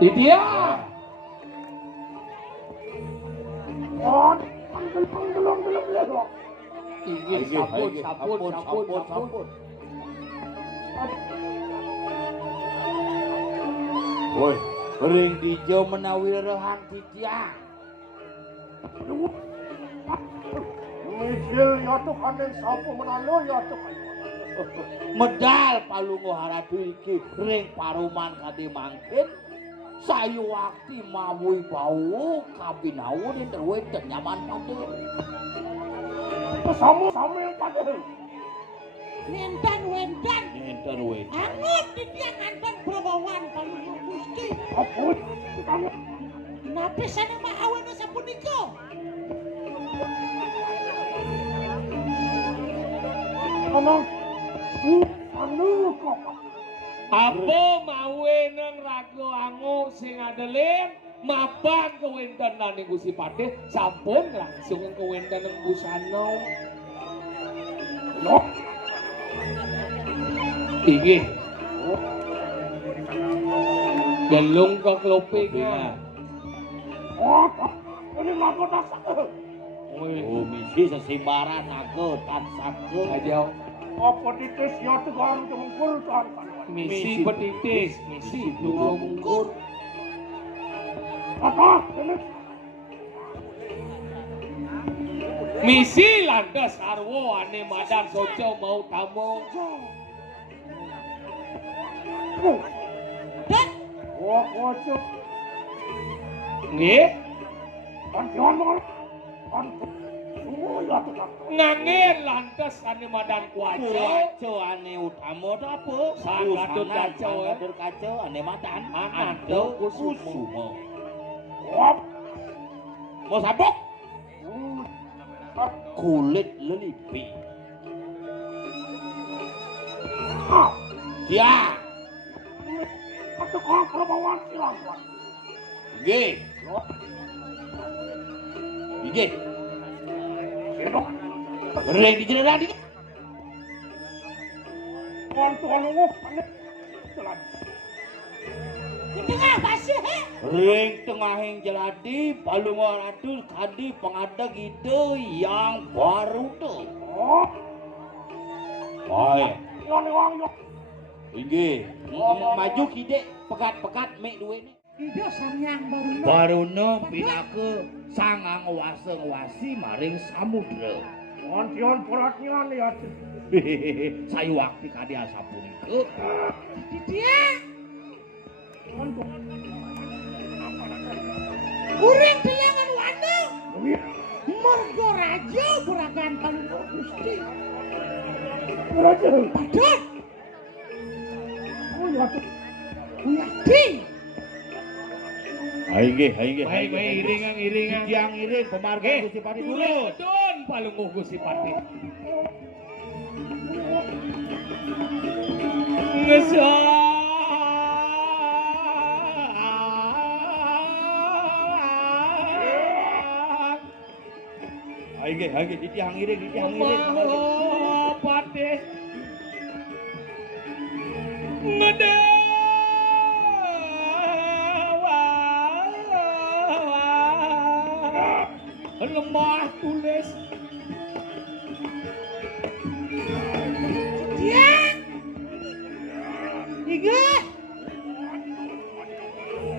Dia. Oh, gelong. Inggih sampun. Woi, ring dijo menawi rehan Didia. Misil ya tuh kanen sapa menalo ya tuh. Medal palungo haradu iki ring paruman kate mangkin. Sayu wakti mawui bau kabinau di terwe nyaman pade. Sama yang pade. Nentan wendan. Angut di dia ngantan probawan palungo Gusti. Apun. Kenapa sana mah awan sapunika? Ngomong. Anu kok. Apa mawe nang raga ango sing adelin mapan kewentenan ning Gusti Patih sampun langsung kewentenan busana. Loh. Inggih. Gelung ke klopingnya. Oh, ini lagu tak sakit. Oh, misi sesimbaran aku tak sakit. Aja Apa titis ya tuh kan mengkur tuan. misi petitis, misi tunggu mungkur. Apa? Ini Misi landas arwo ane madan soco mau tamu. Dan oh, kocok. Nggih, Kan oh, ya tuh kan. ngangin landas ane madan kuaco. Kaco ane utama apa? Sang Gatot Kaca, Gatot Kaca ane madan. Ananda Kusuma. Wah. Mau sabuk? Kulit lelipi. Ah, Ya, itu kok perempuan silang. nggih. Nggih. Itu Ring di jenera di. kan tuan lu panik. Silang. di tengah pasir he. Ring tengahing jeladi palungo radul kadi pengadeg ide yang baru tuh. Oh, Baik. yang wang yo. Inggih. Maju kidek pekat-pekat mek duwe ni. Ijo samyang baru Baruna pinake sangang wase-wasi maring samudra. Tion perhatian ya. Sayu wakti kadi asapunika. di dia. Urang delengan wana. Mergo raja buragan palungo Gusti. Raja. Padahal Oh, ya tuh. Uyadi. Inggih. Baik, iringan. Yang iring pemarga Nggih, Gusti Pati turut don palungguh Gusti Patih. Inggih, yang iring. Maha Patih. Lemah tulis Dia. Iga.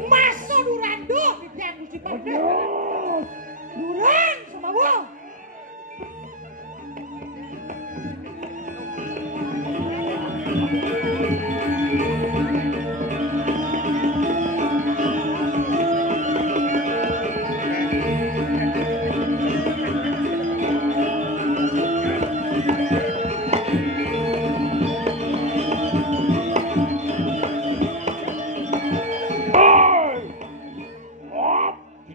Maso durando yang Gusti Padhe. Durang semawa.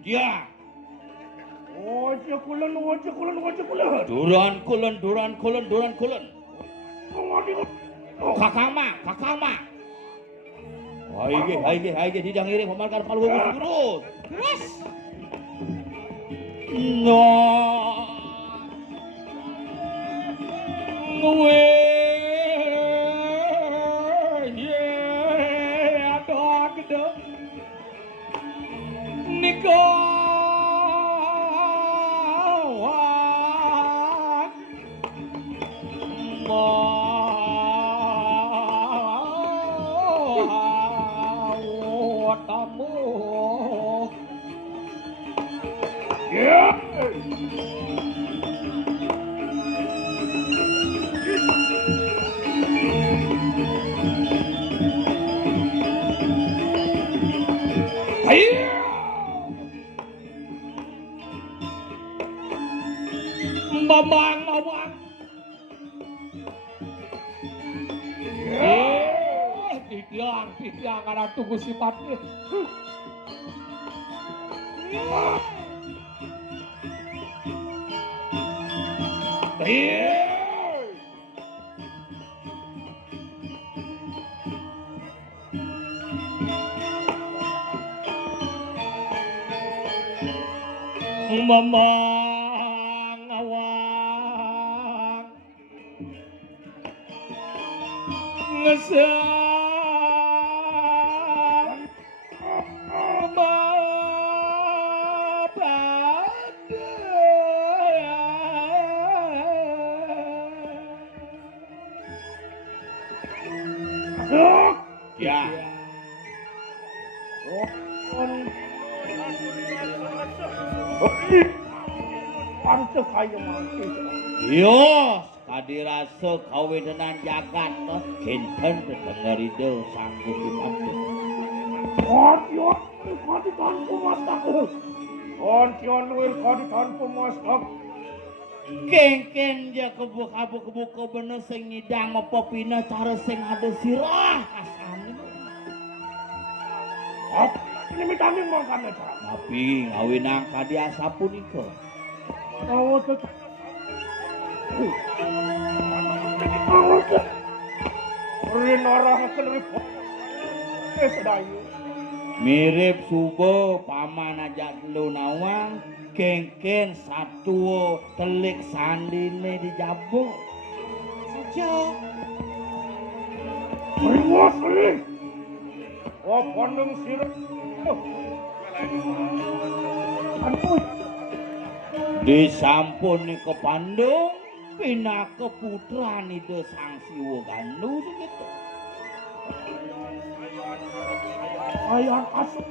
Dia. Wajah kulon. Duran kulon. Kakama. Inggih, didang iring pemarga palungguh Gusti terus. Terus No. wang titiang Ratu Gusti Patih. Mamang awang ngesan Masuk. Ya. Pancet kayu mangkis. Yo, kadirasa kawidenan jagat kinten dedengeride Sang Gusti Patih. Kontion kadi tanpa mastak. Kontion wil kadi tanpa mastak. Kengken ja kebuka bener sing ngidang mepopina cara sing ada sirah asane. Apa ini mitani mangkane ta? Tapi ngawinang kadiasa punika. Awas tetep. Rinarahaken ripot. Sedayu. Mirip subo paman aja dulu nawang kengken satu telik sandine dijabuk. Saja. Ringas li. Oh pandeng sirah. Aduh. Disampun ni ke Bandung pinake putra ni de Sang Siwa Gandu gitu. Ayah asuh.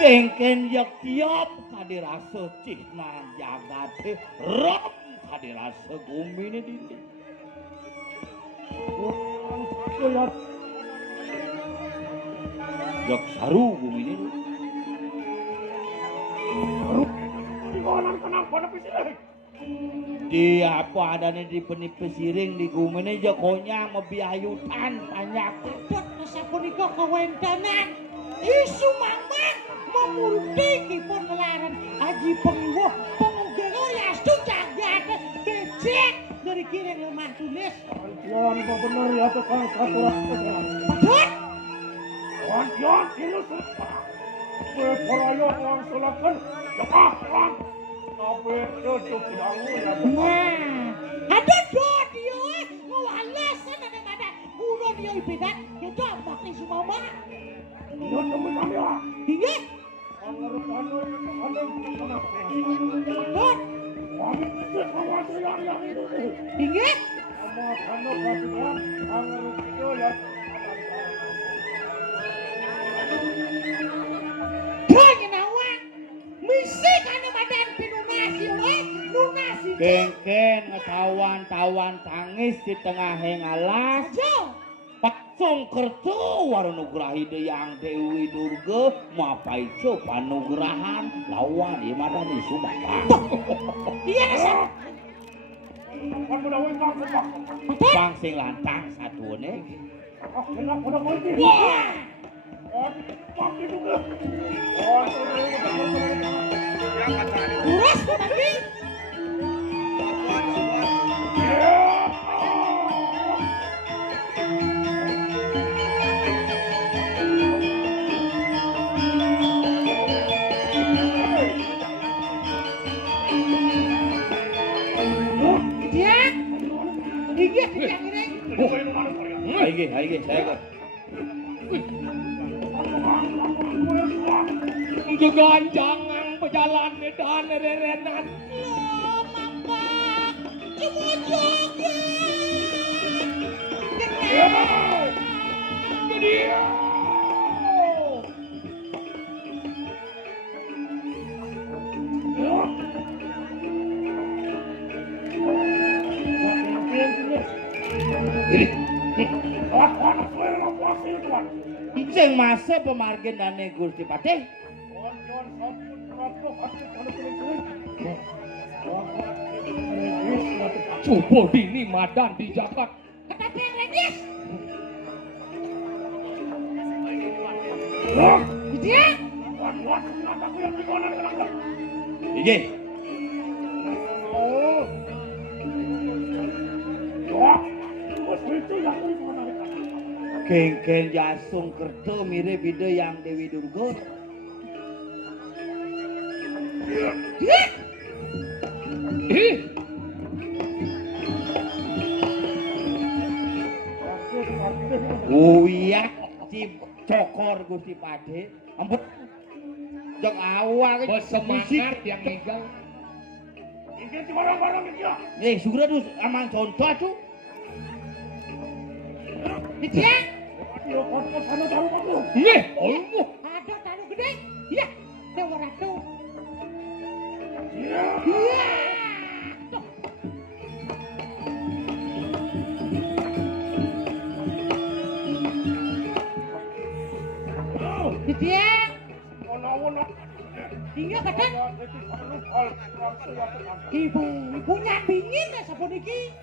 Kengken yak tiap kadirasa cihna jagate ram kadirasa gumine dindi. Jak saru gumine. Ikonan kenapa nepi sirih? Di apa adanya di penipis siring di gumine jak konyang mebiayutan banyak. Dot sapunika kawendanan. Isu mamang memurti kipun laran aji pengiwuh pengugero yastu jagat becek dari kiring lemah tulis. Kontion apa bener ya tukang satuan. Dot. Kontion ilus. Beporaya orang selakan. Jakarta. Abe duduk dangu ya. Nah, ada dot yo ngawalasan ada mana gurun yo ipidan yo dampak ni sumama. Yo temen ya. Iya. Pangeran itu ada kenapa? Dot. Kami kawan yang itu. Iya. Sama kano kasihan pangeran itu ya. Pangenawan. Misi kana badan pinunasi we, lunasi. Kengken ngetawan-tawan tangis di tengah alas. Jo. Paksong kerja warunugrahi deyang Dewi Durga mapai co panugrahan lawan imadan isu bapak. Iya nasa. Kan udah wengkang sebab. Bang sing lantang satune. Ah, enak pada kunci. Wah. Oh, pasti juga. Oh, Kuras ko tadi. Dia. Iya, dia ini. Aige saya kok. Geganjangan pejalan medan rerenan. Loh, mama. Cuma joget. Jadi Ijeng masa pemargin dane Gusti Patih. coba dini madan di jagat. Kenapa yang redis? Dia. Kuat aku yang dikonan kenapa? Iki. Kengken jasung kerto mirip video yang Dewi Durga. Oh iya, cokor Gusti Pade. Ampun. Jok awak Bos semangat yang megang. Ini si barang-barang iki. Sugera dus amang contoh tuh. Dia. Yo kok taruh kamu. Oh. Ada taruh gede. Iya. Dewa Ratu. Iya. Iya. Dia. Ono-ono. Iya kadang. Ibunya bingin ya sabun iki.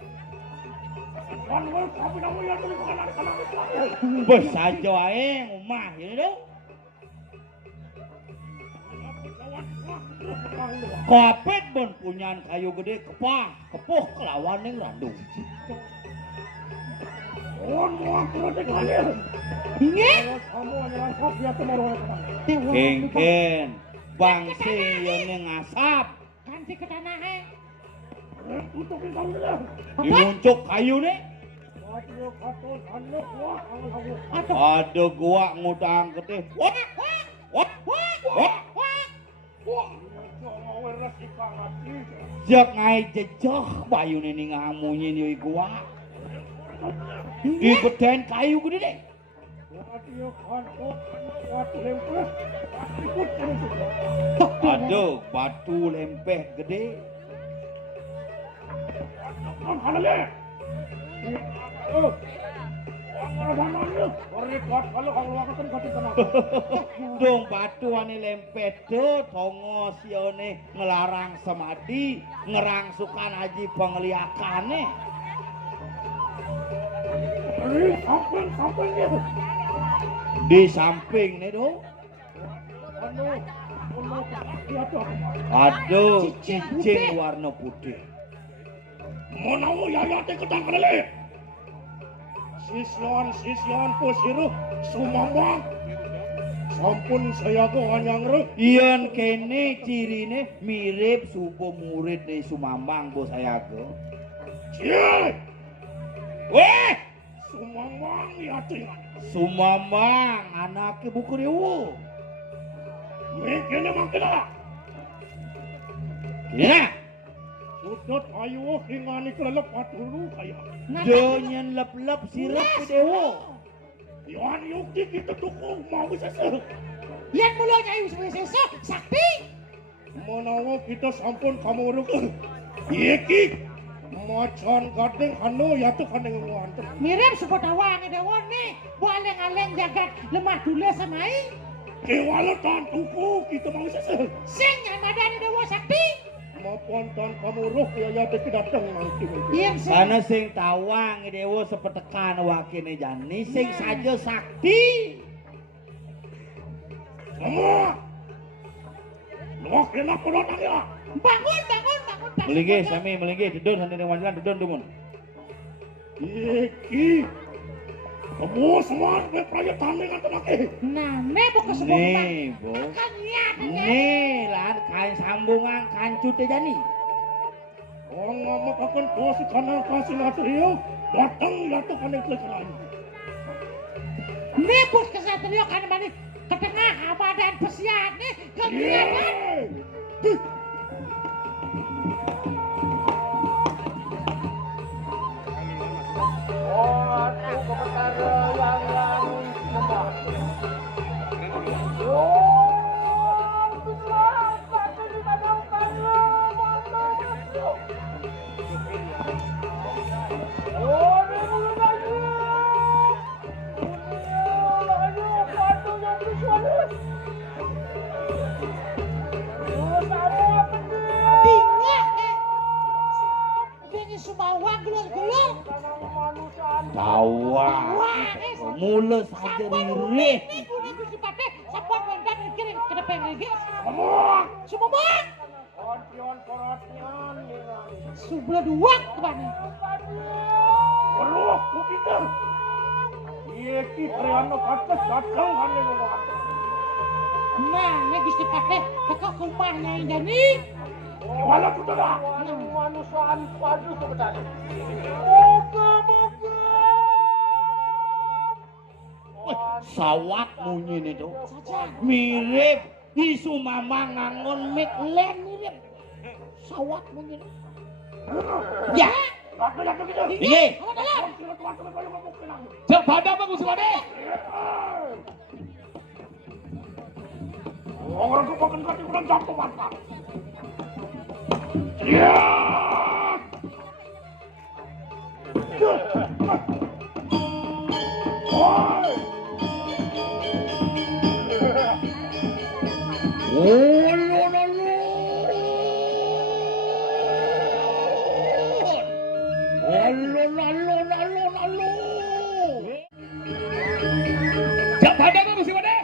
Bos saja ae omah ya lho. Kopet bon punyan kayu gede kepuh kelawan ning randung. Bingin. Kengken bangsi yo ning asap. Ganti ke tanahe. Dimuncuk kayu nih. Aduh gua ngutang gede. Wah. Jak ngai jejak bayu ning ngamunyin yo gua. Di beden kayu gede deh. Aduh batu lempeh gede. Dong batu ane lempet do tongo sione ngelarang semadi ngerangsukan haji pengliakane. Di samping nih do. Aduh cicing warna putih. Monawo yayate ketang kelele. Sisyon posiruh sumambang. Sampun saya go anyangre. Iyan kene cirine mirip supo murid nih Sumambang bos saya go. Cie. Weh, Sumambang yate. Sumambang anaknya buku dewa. Mekene mangkena. Ya. Sudut ayu hingani kelelep patulu kaya. Donyan lep-lep sirap ke dewa. Yohan yukti kita tuku mau sese. Yang mulanya ayu sesa sakti. Menawa kita sampun kamuruk. Iki macan gading hanu yatu kandeng wanten. Mirip sepeda wangi dewon nih. Waleng-aleng jagat lemah dule samai. Kewala tan tuku kita mau sese. Sing yang madani dewa sakti. Maupun tan kamuruk ya yatu datang nanti. Iya sing. Karena sing tawang dewa sepetekan wakine jani sing saja sakti. Semua. Loh kena kodotang ya. Bangun. Melinggih sami melinggih dudun hande ning wanjalan dudun dumun. Iki. Kamu semua berpraya tanding atau lagi? Nah, nebo ke sebuah Nih, Bo. Kan niat. Nih, lan kain sambungan kancut jani. Orang ngomong akan kasih kanan kasih natrio, datang yaitu kanan kelelahan. Nebus ke satrio kan mani ke tengah badan pesiat nih kelihatan. Mulus aja nih. kapeng lagi. Semua. Semua. Kontion korotnian nirang. Sebelah dua kemana? Beruh kita. Iya ki priano kates datang kan ini luar. Nah, ini Gusti Patih teka ke rumahnya Indani. Gimana tuh dah? Manusiaan padu sebenarnya. Sawat munyin itu mirip isu mama ngangon mik len mirip sawat munyin ya ini Cek pada apa Gusti Pade? Orang gue makan kaki kurang jatuh mata. Ya. Oi. Cek pada apa Gusti Pade?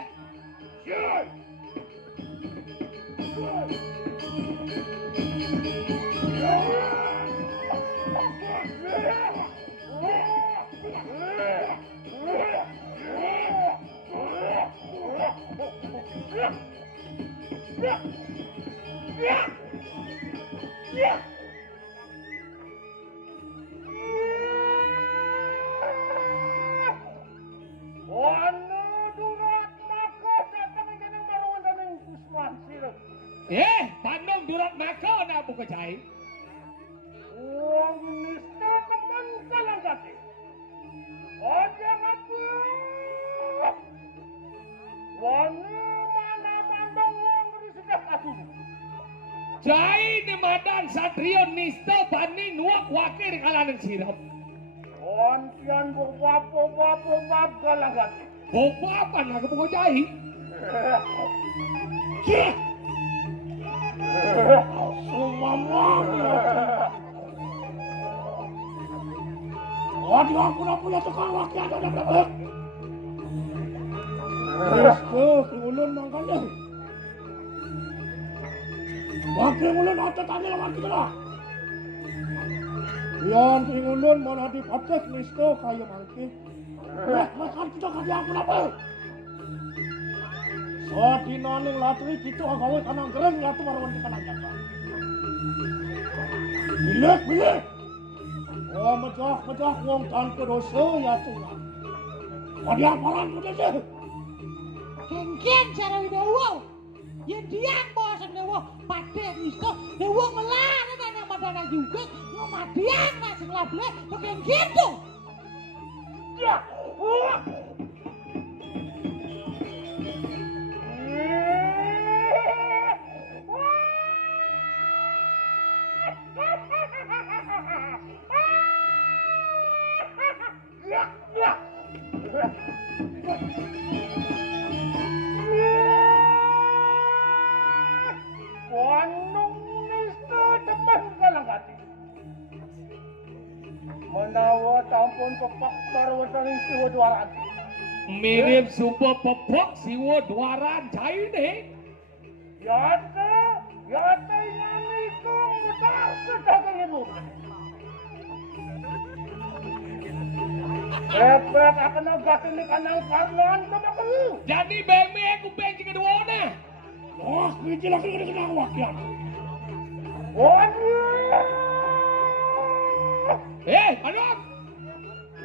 Pandong durat maka na buka cai. Uang nista teman kalang kaki. Ojo ngaku. Wani mana mandang uang di sedah aku. Cai ni madan satrio nista bani nuak wakir kalanang sirap. Ontian bap kalang kaki. Bopo apa na ke buka cai? Sumama. Waduh aku nak punya tukang wakil ada dapat. Ulun mangkanya. Wakil ulun ada tanya lawan kita lah. Yan ulun mana di patek nisto kaya mangki. Makan kita kaya aku apa? So dinaning latri kita agawe kanang gereng latu marwan di kanang jaga. Bilik. Oh mejah wong tanpa dosa ya Tuhan. Wadi apalan tu dia. Kengken cara Dewa. Yang diang bos Dewa Patih Nisto Dewa melarang nanya madana juga ngomadiang ngasih lable kengken tu. Ya. Menawa tampun pepak barwatan siwa duaran. Mirip subuh pepok siwo duaran cai ni. Yata yang ikung mutar sedagang ibu. Repet akan agatin ni kanang karloan sama kamu. Jadi beme aku benci kedua na. Wah, biji laki kena wakil. Waduh. Pandong.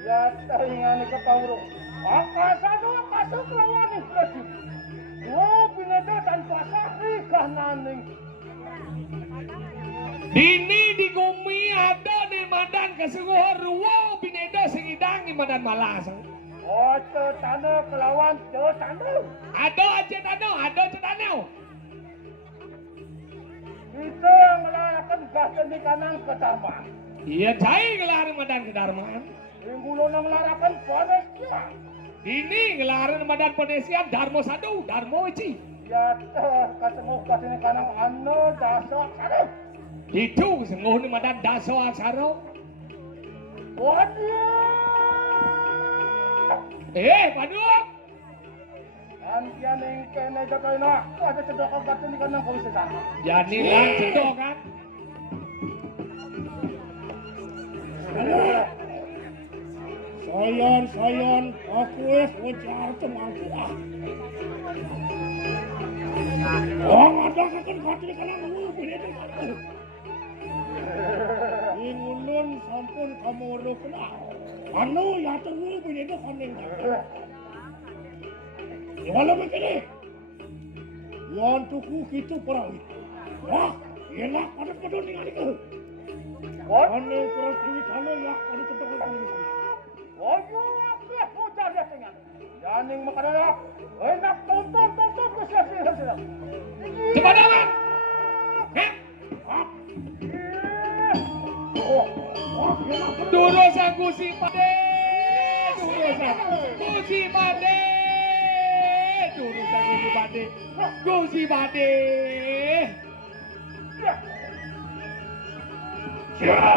Yata ingani ka pauro. Akasado masuk lawan ni Presiden. Oh, binada tanpa sakri kananing. Dini di gumi ada di madan kesenguhur ruwau bineda singidang di madan malasang. Oh, tanah kelawan tanah. Ada aja tanah. Kita ngelalakan gasen di kanan ke Dharma. Iya cai ngelari madan ke Darmaan. Minggu nang larakan panas ya. Ini ngelari madan penesian Darmo Sadu, Darmo Ici. Ya ketemu kasini kanang ano dasa karo. Itu senguh ni madan daso aksaro. Waduh. Pandong. Ante Yan ang kene jatoy na. Ada cedok ang batin ikan ng kawis sa. Yani lang cedok kan. Sayon, aku es wajar temangku ah. Wong ada kakek batin ikan ng kawis sa. Ingulun sampun kamu rukna. Anu ya tunggu begitu kaning. Wala begini. Yan tuku gitu perang. Wah, enak pada pedon dengan itu. Anu perang ini kalau ya anu tetap ini. Oh, aku mau jadi tengah. Janing makadala. Enak tonton ke siapa. Cepat datang. Durusan Gusi Pade. Durusan Gusi Pade. Durusan Gusi Pade. Gusi Pade. Yeah.